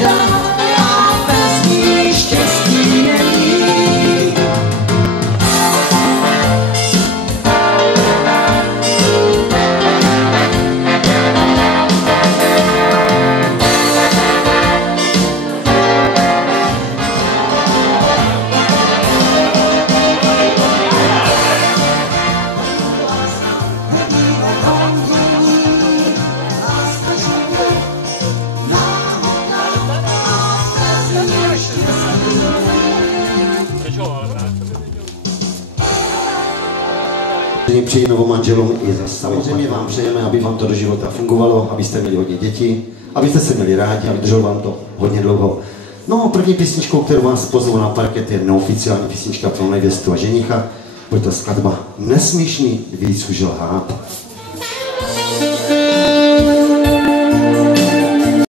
běda a bez ní štěstí není. Přeji novomanželům i za samozřejmě vám přejeme, aby vám to do života fungovalo, abyste měli hodně dětí, abyste se měli rádi a vydrželo vám to hodně dlouho. No a první písničkou, kterou vás pozvu na parket, je neoficiální písnička pro nevěstu a ženicha. Bude to skladba Nesmíš mi víc už lhát.